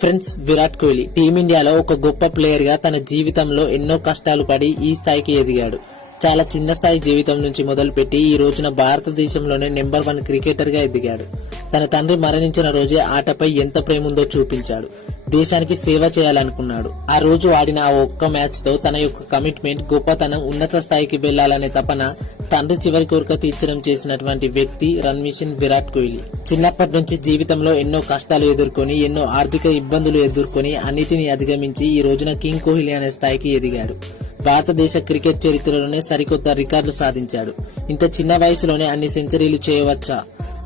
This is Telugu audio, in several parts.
ఫ్రెండ్స్, విరాట్ కోహ్లీ టీమిండియాలో ఒక గొప్ప ప్లేయర్ గా తన జీవితంలో ఎన్నో కష్టాలు పడి ఈ స్థాయికి ఎదిగాడు. చాలా చిన్న స్థాయి జీవితం నుంచి మొదలుపెట్టి ఈ రోజున భారతదేశంలోనే నెంబర్ 1 క్రికెటర్ గా ఎదిగాడు. తన తండ్రి మరణించిన రోజే ఆటపై ఎంత ప్రేమ ఉందో చూపించాడు. దేశానికి సేవ చేయాలనుకున్నాడు. ఆ రోజు ఆడిన ఆ ఒక్క మ్యాచ్ తో తన యొక్క కమిట్మెంట్, గొప్పతనం, ఉన్నత స్థాయికి వెళ్లాలనే తపన, తండ్రి చివరి కోరిక తీర్చడం చేసినటువంటి వ్యక్తి రన్ మిషన్ విరాట్ కోహ్లీ. చిన్నప్పటి నుంచి జీవితంలో ఎన్నో కష్టాలు ఎదుర్కొని, ఎన్నో ఆర్థిక ఇబ్బందులు ఎదుర్కొని అన్నిటిని అధిగమించి ఈ రోజున కింగ్ కోహ్లీ అనే స్థాయికి ఎదిగాడు. భారతదేశ క్రికెట్ చరిత్రలోనే సరికొత్త రికార్డులు సాధించాడు. ఇంత చిన్న వయసులోనే అన్ని సెంచరీలు చేయవచ్చా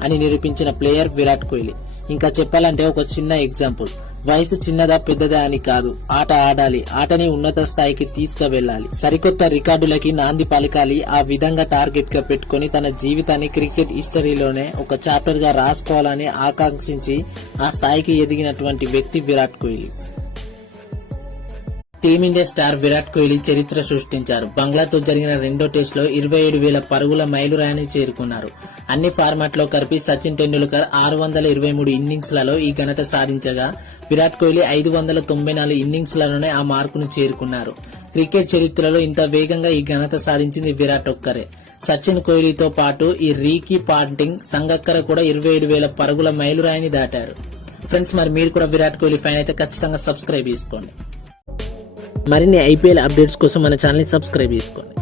అని నిరూపించిన ప్లేయర్ విరాట్ కోహ్లీ. ఇంకా చెప్పాలంటే ఒక చిన్న ఎగ్జాంపుల్. వయసు చిన్నదా పెద్దదా అని కాదు, ఆట ఆడాలి, ఆటని ఉన్నత స్థాయికి తీసుకువెళ్లాలి, సరికొత్త రికార్డులకి నాంది పలకాలి. ఆ విధంగా టార్గెట్ గా పెట్టుకుని తన జీవితాన్ని క్రికెట్ హిస్టరీలోనే ఒక చాప్టర్ గా రాసుకోవాలని ఆకాంక్షించి ఆ స్థాయికి ఎదిగినటువంటి వ్యక్తి విరాట్ కోహ్లీ. టీమిండియా స్టార్ విరాట్ కోహ్లీ చరిత్ర సృష్టించారు. బంగ్లాతో జరిగిన రెండో టెస్ట్ లో 27,000 పరుగుల మైలురాయిని చేరుకున్నారు. అన్ని ఫార్మాట్ లో కలిపి సచిన్ టెండూల్కర్ 623 ఇన్నింగ్స్ లలో ఈ ఘనత సాధించగా, విరాట్ కోహ్లీ 594 ఇన్నింగ్స్ లలోనే ఆ మార్కును చేరుకున్నారు. క్రికెట్ చరిత్రలో ఇంత వేగంగా ఈ ఘనత సాధించింది విరాట్ ఒక్కరే. సచిన్ కోహ్లీతో పాటు ఈ రీకీ పాంటింగ్, సంగక్కర కూడా 27,000 పరుగుల మైలురాయిని దాటారు. ఫ్రెండ్స్, మరి మీరు కూడా విరాట్ కోహ్లీ ఫ్యాన్ అయితే ఖచ్చితంగా సబ్స్క్రైబ్ చేసుకోండి. మరిన్ని ఐపీఎల్ అప్డేట్స్ కోసం మన ఛానల్ ని సబ్స్క్రైబ్ చేసుకోండి.